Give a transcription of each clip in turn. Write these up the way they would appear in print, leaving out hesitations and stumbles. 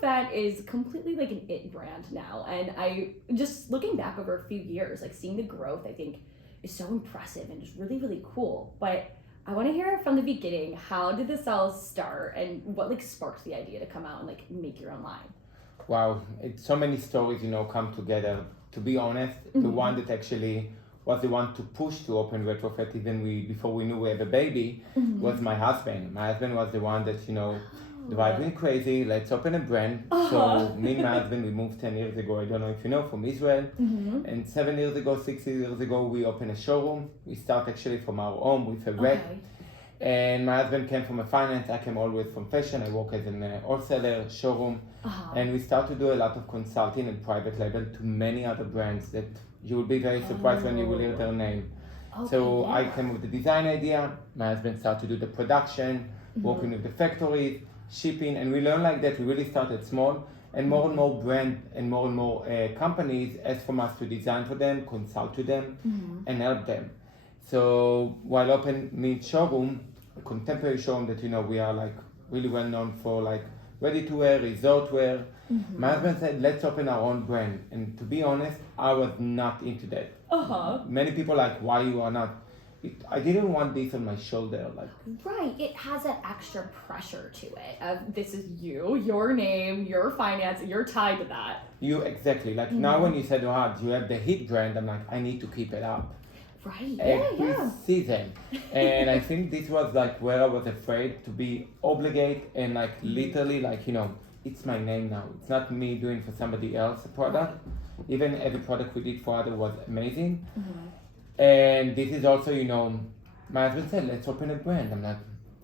Retrofête is completely like an it brand now, and I just looking back over a few years, like seeing the growth, I think is so impressive and just really, really cool. But I want to hear from the beginning, how did this all start and what like sparked the idea to come out and like make your own line? Wow, it's so many stories, come together. To be honest, the one that actually was the one to push to open Retrofête even before we knew we had a baby was my husband. My husband was the one that, drive me crazy, let's open a brand. So me and my husband, we moved 10 years ago, I don't know if you know, from Israel. And 6 years ago, we opened a showroom. We start actually from our home with a rack. And my husband came from a finance, I came always from fashion. I work as a wholesaler, showroom. And we start to do a lot of consulting and private label to many other brands that you will be very surprised when you will hear their name. So I came with the design idea, my husband started to do the production, working with the factories, shipping, and we learned like that. We really started small, and more brands and more companies asked from us to design for them, consult to them, and help them. So while opening showroom, a contemporary showroom that we are like really well known for, like ready to wear, resort wear. My husband said, let's open our own brand. And to be honest, I was not into that. Many people like, why you are not? I didn't want this on my shoulder. Right, it has that extra pressure to it of this is you, your name, your finance, you're tied to that. You exactly. Now when you said, Ohad, you have the hit brand, I'm like, I need to keep it up. Right, Every season. And I think this was where I was afraid to be obligated and literally it's my name now. It's not me doing for somebody else a product. Even every product we did for others was amazing. And this is also, my husband said, let's open a brand. I'm like,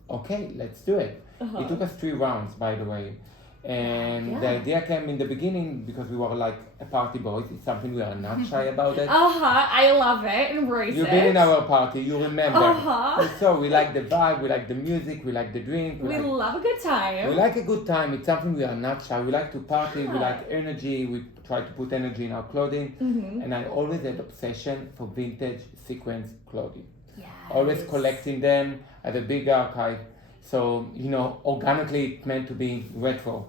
okay, let's do it. It took us 3 rounds, by the way. And the idea came in the beginning because we were like a party boys. It's something we are not shy about it. I love it. Embrace it. You've been in our party, you remember. So we like the vibe, we like the music, we like the drink. We love a good time. We like a good time. It's something we are not shy. We like to party, we like energy. We try to put energy in our clothing. And I always had obsession for vintage sequence clothing. Always collecting them. I have a big archive. So, organically it meant to be retro.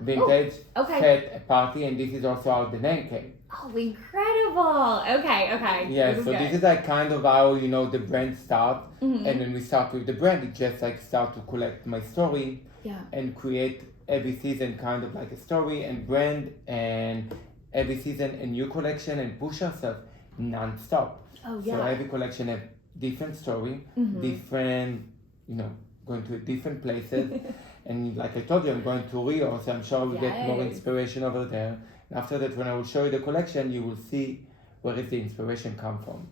Vintage, fete, a party, and this is also how the name came. Oh, incredible. Okay. Yeah, so this is kind of how, the brand start. And when we start with the brand, it just start to collect my story and create every season kind of like a story and brand, and every season a new collection, and push ourselves non-stop. So every collection have different story, different, going to different places. And like I told you, I'm going to Rio, so I'm sure we'll get more inspiration over there. And after that, when I will show you the collection, you will see where is the inspiration come from.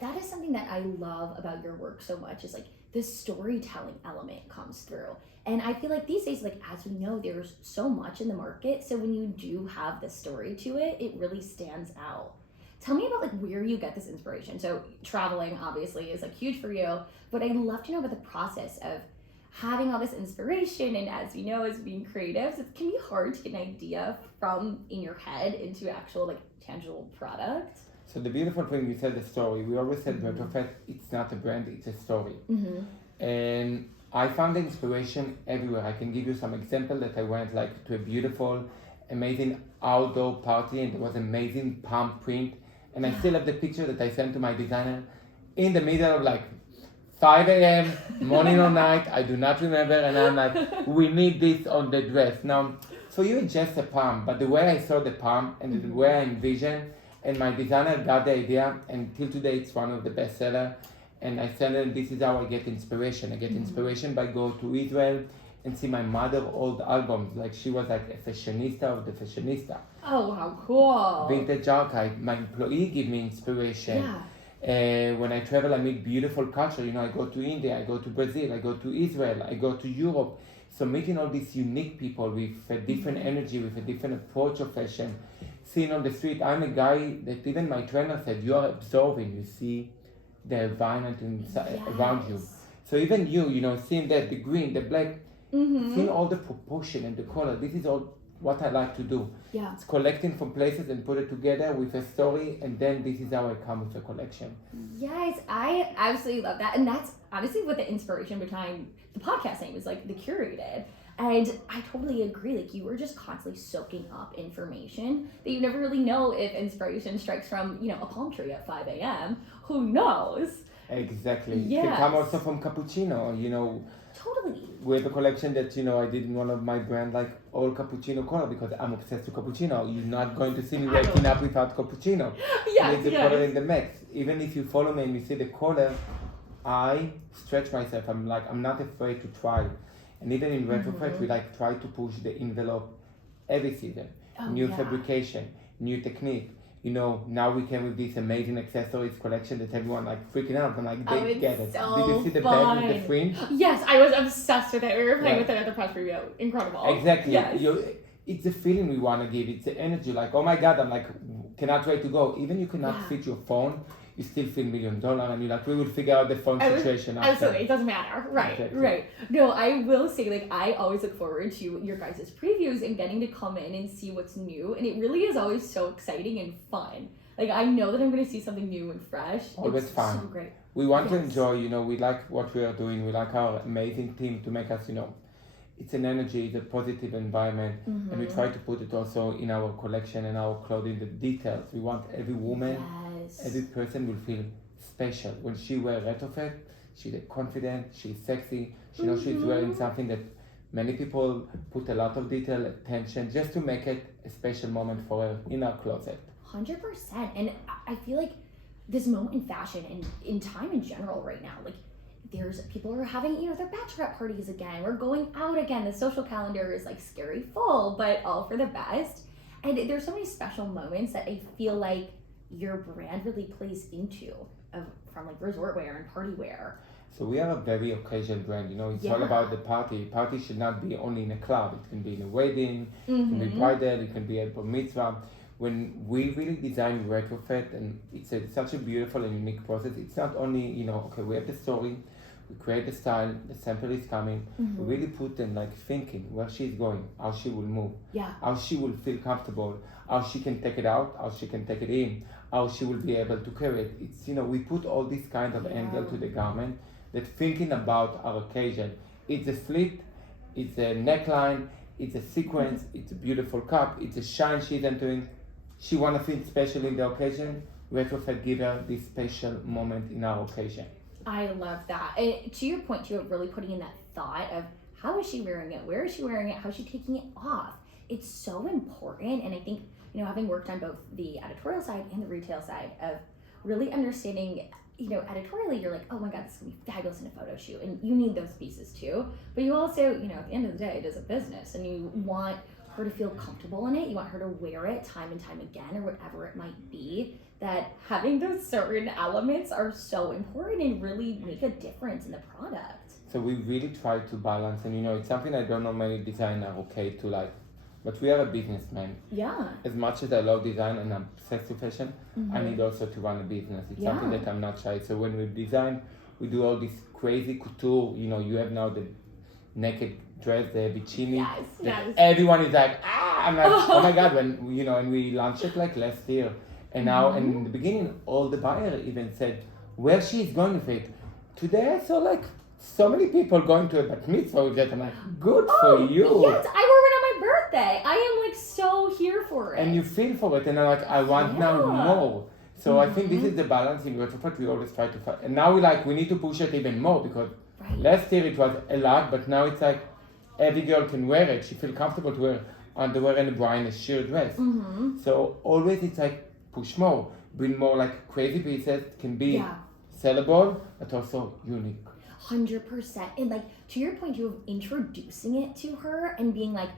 That is something that I love about your work so much, is the storytelling element comes through. And I feel like these days, as we know, there's so much in the market. So when you do have the story to it, it really stands out. Tell me about where you get this inspiration. So traveling obviously is huge for you, but I'd love to know about the process of having all this inspiration, and as we know, as being creatives, it can be hard to get an idea from in your head into actual tangible product. So the beautiful thing, you said the story. We always said Retrofête, it's not a brand, it's a story. And I found the inspiration everywhere. I can give you some example that I went to a beautiful, amazing outdoor party, and there was amazing palm print. And I still have the picture that I sent to my designer in the middle of 5 a.m., morning or night, I do not remember, and I'm like, we need this on the dress. Now, for you, it's just a palm, but the way I saw the palm and the way I envisioned, and my designer got the idea, and till today, it's one of the best sellers. And I said, this is how I get inspiration. I get inspiration by going to Israel and see my mother old albums. She was a fashionista of the fashionista. Oh, how cool. Vintage archive. My employee give me inspiration. When I travel, I meet beautiful culture. I go to India, I go to Brazil, I go to Israel, I go to Europe. So meeting all these unique people with a different energy, with a different approach of fashion, seeing on the street, I'm a guy that even my trainer said, you are absorbing, you see the environment around you. So even you, seeing that, the green, the black, seeing all the proportion and the color, this is all what I like to do. It's collecting from places and put it together with a story, and then this is how I come with a collection. Yes, I absolutely love that. And that's honestly what the inspiration behind the podcast name is, the Curated. And I totally agree. Like, you were just constantly soaking up information that you never really know if inspiration strikes from, you know, a palm tree at 5 a.m. Who knows? Exactly. It Yes. can come also from cappuccino, you know. Totally. We have a collection that, you know, I did in one of my brands, like all cappuccino color, because I'm obsessed with cappuccino. You're not going to see me waking up without cappuccino. Yes, It's the color in the mix. Even if you follow me and you see the color, I stretch myself. I'm not afraid to try. And even in Retrofête, we like try to push the envelope every season. New fabrication, new technique. You know, now we came with this amazing accessories collection that everyone like freaking out. I'm like, they get it. So Did you see the bag with the fringe? Yes, I was obsessed with it. We were playing with it at the press preview. Incredible. Exactly. Yes. It's the feeling we want to give. It's the energy. Like, oh my God, I'm like, cannot wait to go. Even you cannot fit your phone, you still feel $1 million, and you're like, we will figure out the phone situation after. Absolutely, it doesn't matter. Right, Exactly. right. No, I will say, like, I always look forward to your guys' previews and getting to come in and see what's new, and it really is always so exciting and fun. Like, I know that I'm going to see something new and fresh. Always it's fun. So great. We want to enjoy, you know, we like what we are doing. We like our amazing team to make us, you know, it's an energy, it's a positive environment, and we try to put it also in our collection and our clothing, the details. We want every woman, every person will feel special. When she wears Retrofête, she's confident, she's sexy, she knows she's wearing something that many people put a lot of detail, attention, just to make it a special moment for her in our closet. 100%. And I feel like this moment in fashion and in time in general right now, like, there's people are having, you know, their bachelorette parties again. We're going out again. The social calendar is like scary full, but all for the best. And there's so many special moments that I feel like your brand really plays into, from like resort wear and party wear. So we are a very occasional brand, you know, it's all about the party. Party should not be only in a club. It can be in a wedding, it can be bridal, it can be a bar mitzvah. When we really design Retrofête, and it's such a beautiful and unique process, it's not only, you know, okay, we have the story, we create the style, the sample is coming, we really put them like thinking where she's going, how she will move, how she will feel comfortable, how she can take it out, how she can take it in, how she will be able to carry it. It's, you know, we put all this kind of angle to the garment that thinking about our occasion. It's a slit, it's a neckline, it's a sequence, it's a beautiful cup, it's a shine she's entering. She want to feel special in the occasion. Retrofête give her this special moment in our occasion. I love that. And to your point, too, of really putting in that thought of how is she wearing it, where is she wearing it, how is she taking it off. It's so important. And I think, you know, having worked on both the editorial side and the retail side of really understanding, you know, editorially, you're like, oh my God, this is going to be fabulous in a photo shoot. And you need those pieces too. But you also, you know, at the end of the day, it is a business and you want her to feel comfortable in it. You want her to wear it time and time again or whatever it might be. That having those certain elements are so important and really make a difference in the product. So we really try to balance, and you know, it's something I don't know many designers are okay to like, but we are a businessman. Yeah. As much as I love design and I'm obsessed with fashion, I need also to run a business. It's something that I'm not shy. So when we design, we do all this crazy couture. You know, you have now the naked dress, the bikini. Yes. Everyone is like, ah! I'm like, oh my God, when, you know, and we launched it like last year. And now, and in the beginning, all the buyers even said, where she is going with it. Today I saw like so many people going to a bat mitzvah with that. I'm like, good for you. Yes, I wore it on my birthday. I am like so here for it. And you feel for it, and I'm like, I want now more. So I think this is the balance in Retrofête we always try to find. And now we need to push it even more because last year it was a lot, but now it's like every girl can wear it. She feels comfortable to wear underwear and a bra and a sheer dress. So always it's like, push more, bring more like crazy pieces, can be sellable, but also unique. 100%. And like, to your point, you of introducing it to her and being like,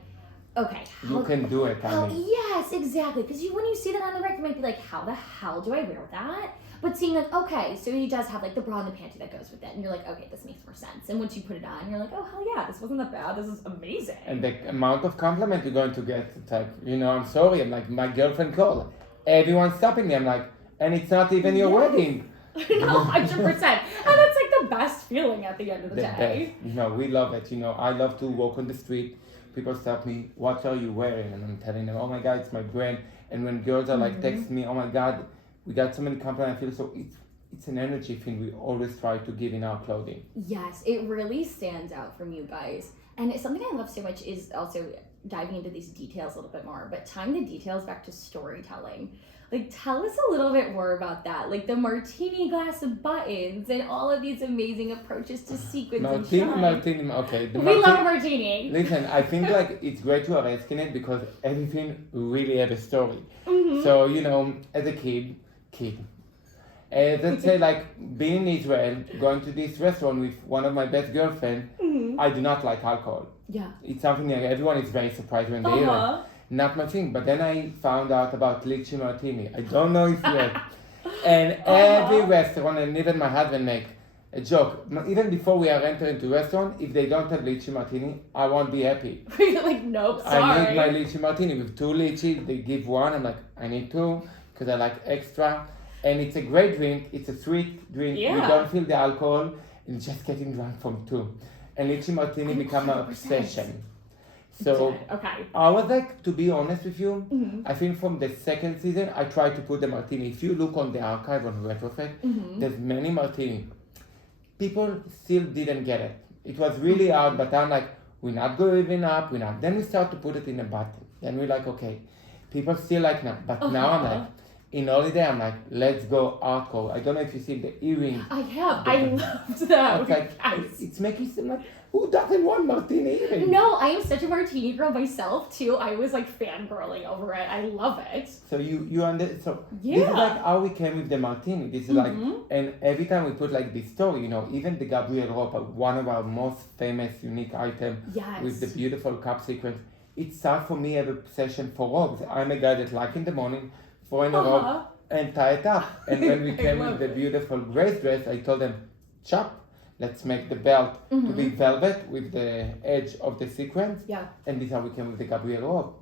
okay, you can do it, yes, exactly. Because when you see that on the rack, you might be like, how the hell do I wear that? But seeing like, okay, so he does have like the bra and the panty that goes with it. And you're like, okay, this makes more sense. And once you put it on, you're like, oh, hell yeah, this wasn't that bad. This is amazing. And the amount of compliment you're going to get, it's like, you know, I'm sorry. I'm like, my girlfriend called. Everyone's stopping me. I'm like, and it's not even your wedding. No, 100%. And that's like the best feeling at the end of the day. Best. You know, we love it. You know, I love to walk on the street. People stop me, what are you wearing? And I'm telling them, oh my God, it's my brand. And when girls are like texting me, oh my God, we got so many compliments. I feel so, it's an energy thing we always try to give in our clothing. Yes, it really stands out from you guys. And it's something I love so much is also diving into these details a little bit more, but tying the details back to storytelling. Like, tell us a little bit more about that. Like the martini glass buttons and all of these amazing approaches to sequins and shine. Martini, okay. We love a martini. Listen, I think like it's great to have asking it because everything really has a story. Mm-hmm. So, you know, as a kid, let's say like being in Israel, going to this restaurant with one of my best girlfriends, I do not like alcohol. Yeah. It's something that everyone is very surprised when they hear it. Not my thing, but then I found out about lychee martini. I don't know if you have. And every restaurant, and even my husband make a joke. Even before we are entering into restaurant, if they don't have lychee martini, I won't be happy. You're like, nope, sorry. I need my lychee martini with 2 lychee. They give 1. I'm like, I need 2 because I like extra. And it's a great drink. It's a sweet drink. Yeah. You don't feel the alcohol. You're just getting drunk from 2. And lychee martini become an 100%. obsession. So okay. I was like, to be honest with you, I think from the second season, I tried to put the martini. If you look on the archive on Retrofête, there's many martini. People still didn't get it. It was really hard, but I'm like, we're not going up, we're not. Then we start to put it in a bottle. Then we're like, okay, people still like now. But now I'm like, in holiday, I'm like, let's go hardcore. I don't know if you see the earring. I have. I loved that. It's like, it's making some like, who doesn't want martini earring? No, I am such a martini girl myself too. I was like fangirling over it. I love it. So you understand. So Yeah. this is like how we came with the martini. This is like, and every time we put like this story, you know, even the Gabriel Ropa, one of our most famous unique item with the beautiful cup sequence. It started for me as a obsession for robes. I'm a guy that like in the morning throw in a robe and tie it up. And when we came with the beautiful Grace dress, I told them, chop. Let's make the belt to be velvet with the edge of the sequence. Yeah. And this is how we came with the Gabriel robe.